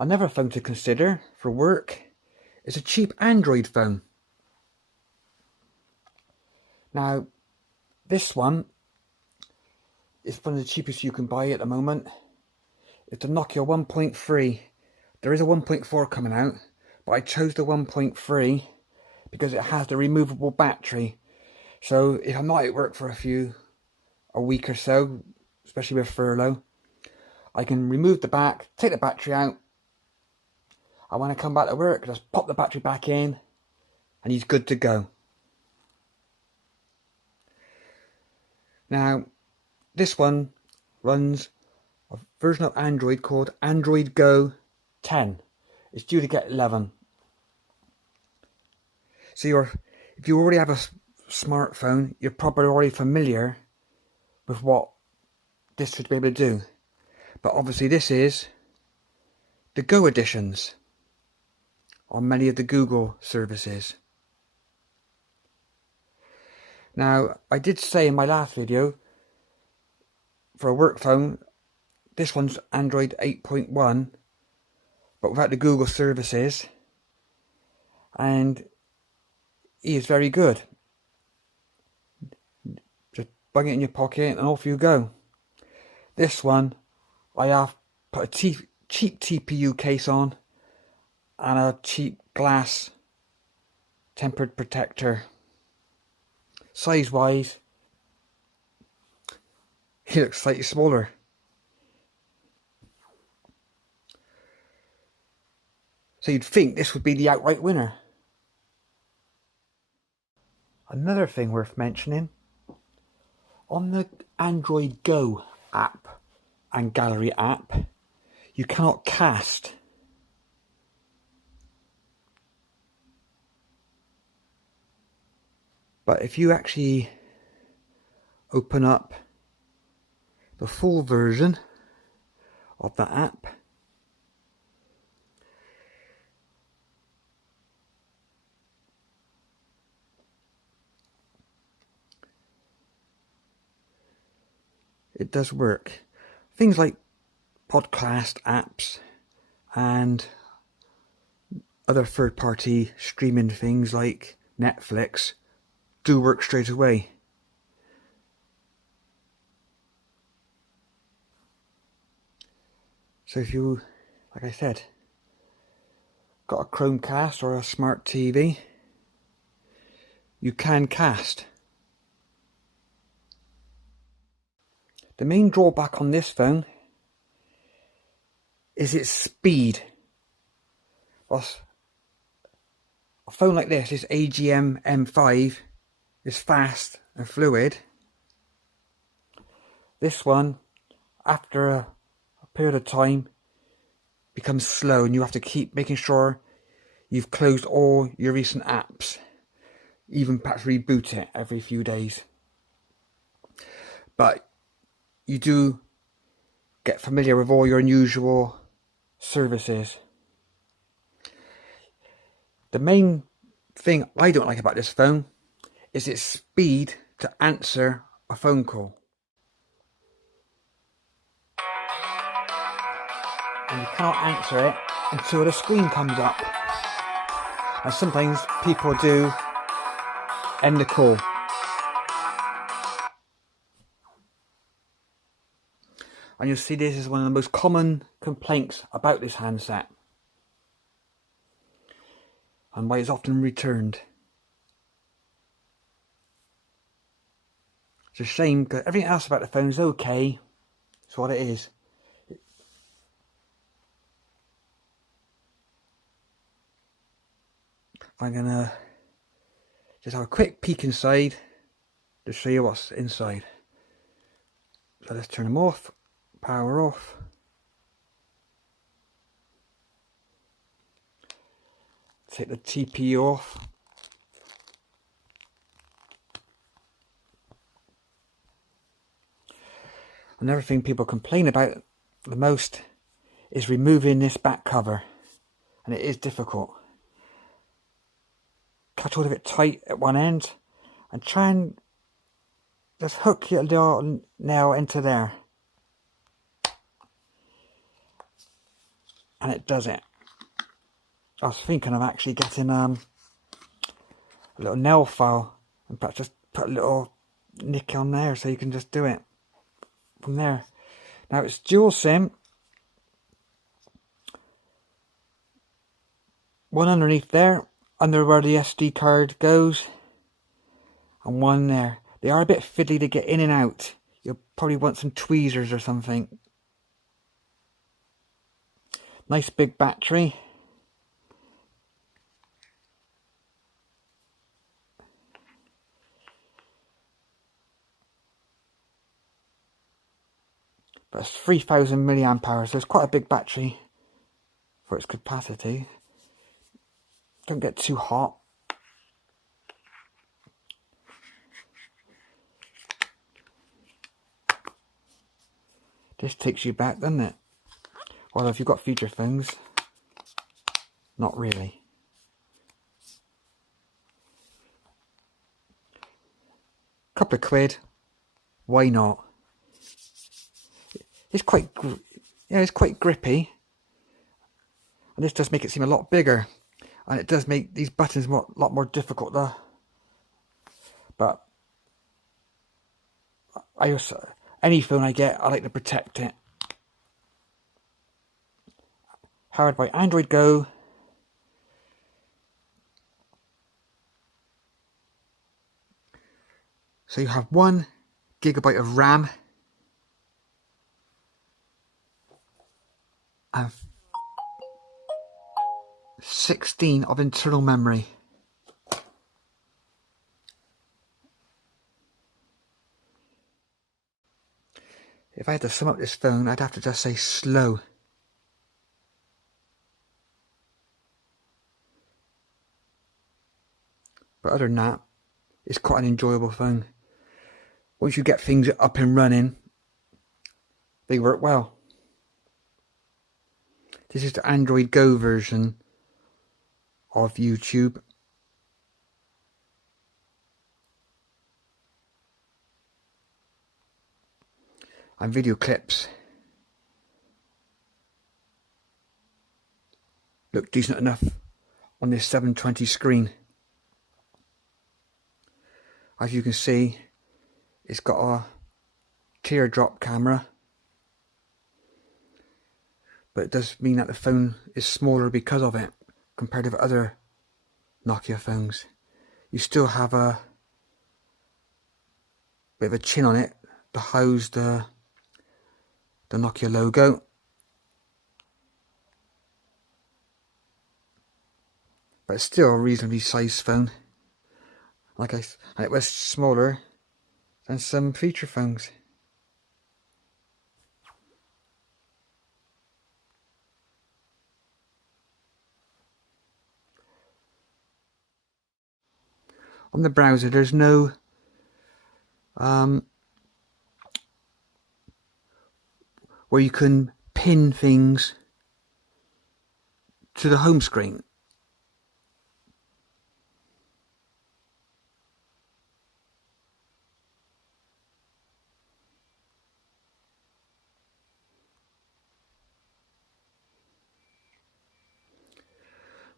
Another phone to consider for work is a cheap Android phone. Now, this one is one of the cheapest you can buy at the moment. It's the Nokia 1.3. There is a 1.4 coming out, but I chose the 1.3 because it has the removable battery. So if I'm not at work for a week or so, especially with furlough, I can remove the back, take the battery out, and when I come back to work, just pop the battery back in, and he's good to go. Now, this one runs a version of Android called Android Go 10. It's due to get 11. So if you already have a smartphone, you're probably already familiar with what this should be able to do. But obviously this is the Go editions on many of the Google services. Now, I did say in my last video, for a work phone, this one's Android 8.1, but without the Google services, and he is very good. Just bung it in your pocket and off you go. This one, I have put a cheap TPU case on and a cheap glass tempered protector. Size wise, he looks slightly smaller. So you'd think this would be the outright winner. Another thing worth mentioning, on the Android Go app and Gallery app, you cannot cast. But if you actually open up the full version of the app, it does work. Things like podcast apps and other third-party streaming things like Netflix do work straight away. So if you, like I said, got a Chromecast or a smart TV, you can cast. The main drawback on this phone is its speed. A phone like this AGM M5 is fast and fluid. This one, after a period of time, becomes slow, and you have to keep making sure you've closed all your recent apps, even perhaps reboot it every few days. But you do get familiar with all your unusual services. The main thing I don't like about this phone is its speed to answer a phone call. And you cannot answer it until the screen comes up. And sometimes people do end the call. And you'll see this is one of the most common complaints about this handset, and why it's often returned. It's a shame because everything else about the phone is okay. It's what it is. I'm gonna just have a quick peek inside to show you what's inside. So let's turn them off, power off. Take the TPU off. Another thing people complain about the most is removing this back cover, and it is difficult. Catch hold of it tight at one end and try and just hook your nail into there. and it does it. I was thinking of actually getting a little nail file and perhaps just put a little nick on there so you can just do it from there. Now it's dual SIM. One underneath there, under where the SD card goes, and one there. They are a bit fiddly to get in and out. You'll probably want some tweezers or something. Nice big battery. But it's 3000 milliamp hours, so it's quite a big battery for its capacity. Don't get too hot. This takes you back, doesn't it? Well, if you've got feature phones, not really. Couple of quid, why not? It's quite, it's quite grippy, and this does make it seem a lot bigger, and it does make these buttons a lot more difficult though. But I also, any phone I get, I like to protect it. Powered by Android Go. So you have 1 GB of RAM and 16 of internal memory. If I had to sum up this phone, I'd have to just say slow. But other than that, it's quite an enjoyable phone. Once you get things up and running, they work well. This is the Android Go version of YouTube. And video clips look decent enough on this 720 screen. As you can see, it's got a teardrop camera, but it does mean that the phone is smaller because of it compared to other Nokia phones. You still have a bit of a chin on it to house the Nokia logo. But it's still a reasonably sized phone. And it was smaller than some feature phones. On the browser, there's no where you can pin things to the home screen.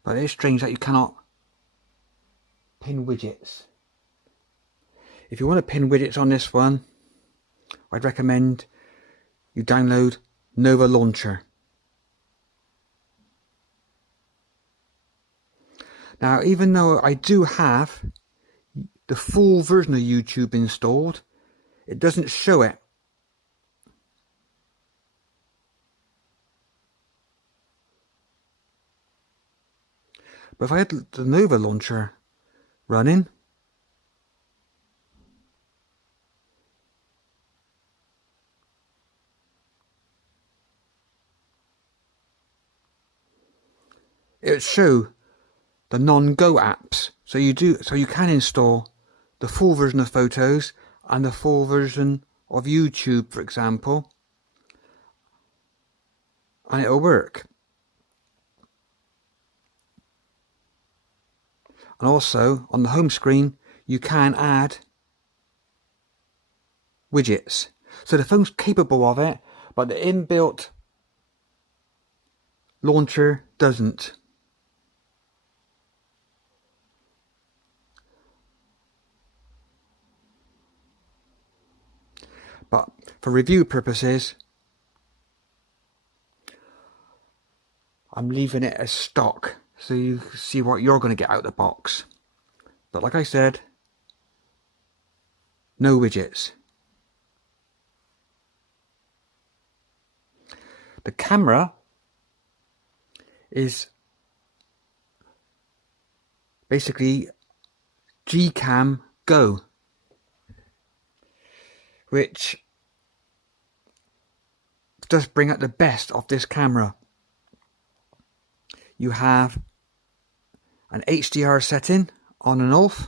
But it is strange that you cannot pin widgets. If you want to pin widgets on this one, I'd recommend you download Nova Launcher. Now, even though I do have the full version of YouTube installed, it doesn't show it. But if I had the Nova Launcher running, it would show the non-Go apps. So you can install the full version of Photos and the full version of YouTube, for example, and it'll work. And also, on the home screen, you can add widgets. So the phone's capable of it, but the inbuilt launcher doesn't. But for review purposes, I'm leaving it as stock so you see what you're going to get out of the box. But like I said, no widgets. The camera is basically Gcam Go, which does bring out the best of this camera. You have an HDR setting on and off,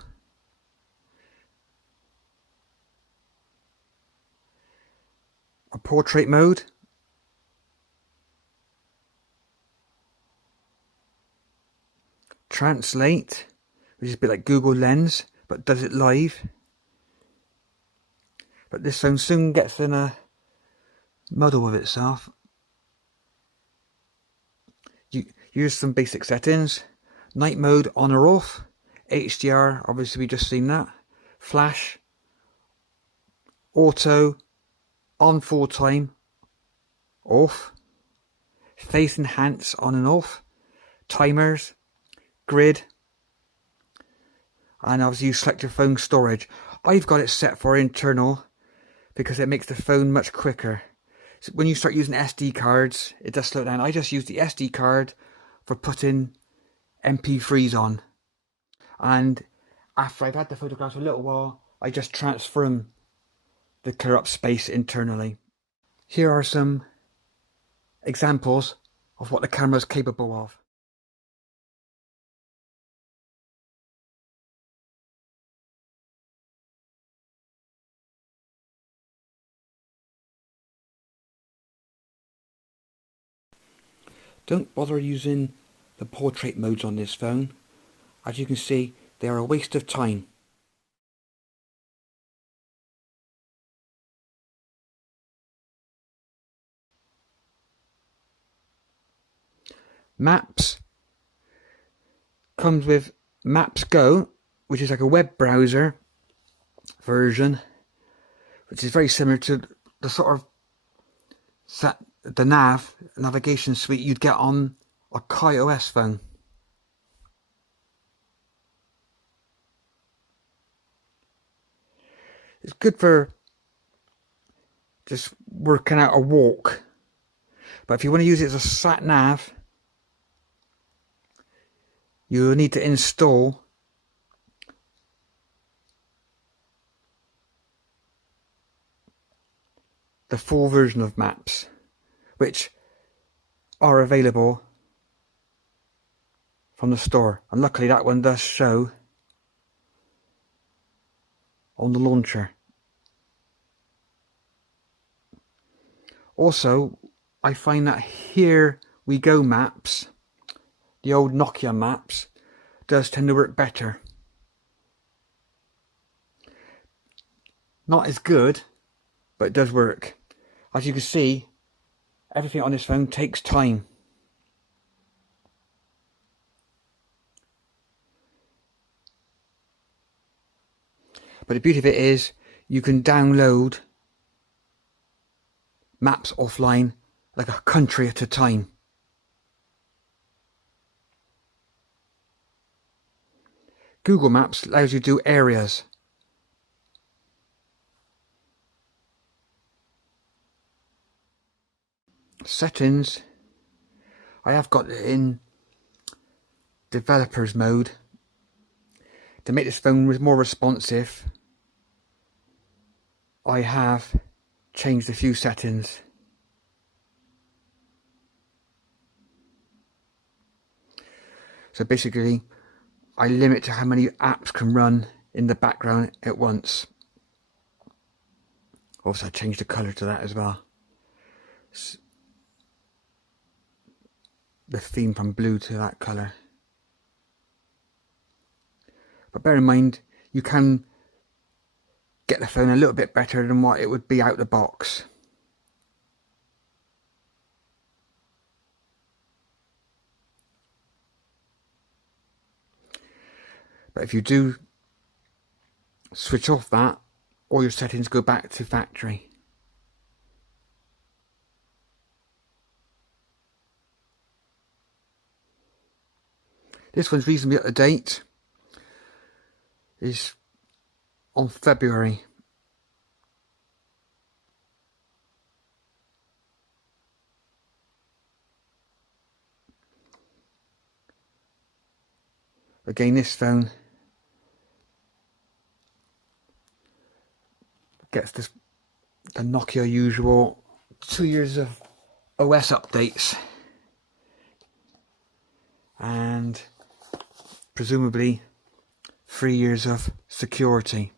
a portrait mode, translate, which is a bit like Google Lens but does it live. But this phone soon gets in a muddle with itself. Here's some basic settings. Night mode on or off. HDR, obviously we just seen that. Flash. Auto. On full time. Off. Face enhance on and off. Timers. Grid. And obviously you select your phone storage. I've got it set for internal because it makes the phone much quicker. So when you start using SD cards, it does slow down. I just use the SD card for putting MP3s on. And after I've had the photographs for a little while, I just transfer them to clear up space internally. Here are some examples of what the camera is capable of. Don't bother using the portrait modes on this phone. As you can see, they are a waste of time. Maps comes with Maps Go, which is like a web browser version, which is very similar to the sort of the navigation suite you'd get on a KaiOS phone. It's good for just working out a walk, but if you want to use it as a sat nav, you need to install the full version of Maps, which are available from the store, and luckily that one does show on the launcher. Also, I find that Here We Go Maps, the old Nokia Maps, does tend to work better. Not as good, but it does work. As you can see, everything on this phone takes time. But the beauty of it is you can download maps offline like a country at a time. Google Maps allows you to do areas. Settings, I have got it in developers mode to make this phone more responsive. I have changed a few settings. So basically I limit to how many apps can run in the background at once. Also I changed the colour to that as well. The theme from blue to that colour. But bear in mind, you can get the phone a little bit better than what it would be out the box. But if you do switch off that, all your settings go back to factory. This one's reasonably up to date. Is on February. Again, this phone gets the Nokia usual 2 years of OS updates and presumably 3 years of security.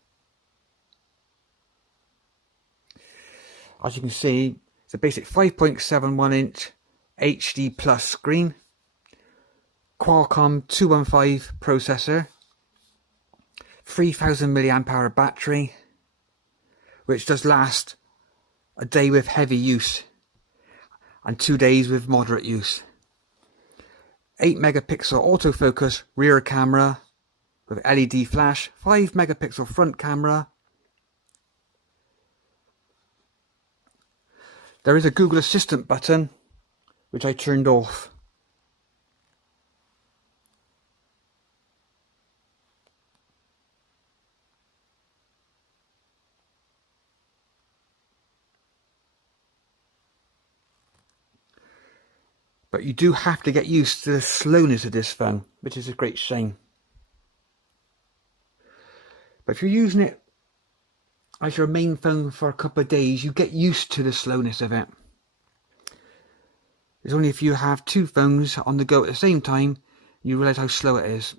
As you can see, it's a basic 5.71 inch HD plus screen, Qualcomm 215 processor, 3000 mAh battery, which does last a day with heavy use and 2 days with moderate use. 8 megapixel autofocus rear camera with LED flash, 5 megapixel front camera. There is a Google Assistant button, which I turned off. But you do have to get used to the slowness of this phone, which is a great shame. But if you're using it as your main phone for a couple of days, you get used to the slowness of it. It's only if you have two phones on the go at the same time, you realise how slow it is.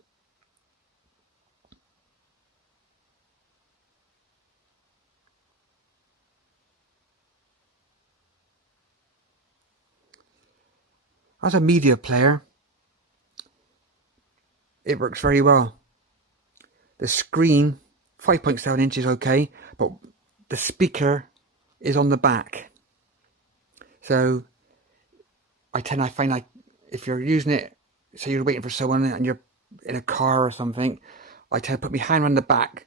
As a media player, it works very well. The screen, 5.7 inches, okay, but the speaker is on the back. So I find like if you're using it, say you're waiting for someone and you're in a car or something, I tend to put my hand on the back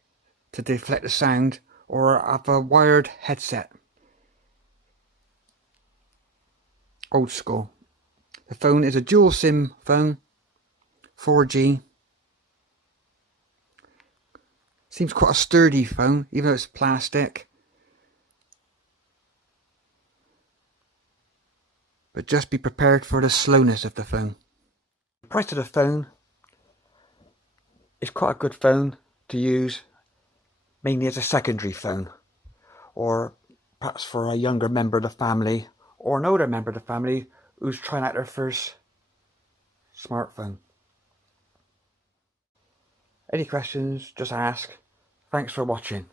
to deflect the sound, or have a wired headset. Old school. The phone is a dual SIM phone, 4G. Seems quite a sturdy phone, even though it's plastic. But just be prepared for the slowness of the phone. The price of the phone is quite a good phone to use, mainly as a secondary phone, or perhaps for a younger member of the family, or an older member of the family who's trying out their first smartphone. Any questions, just ask. Thanks for watching.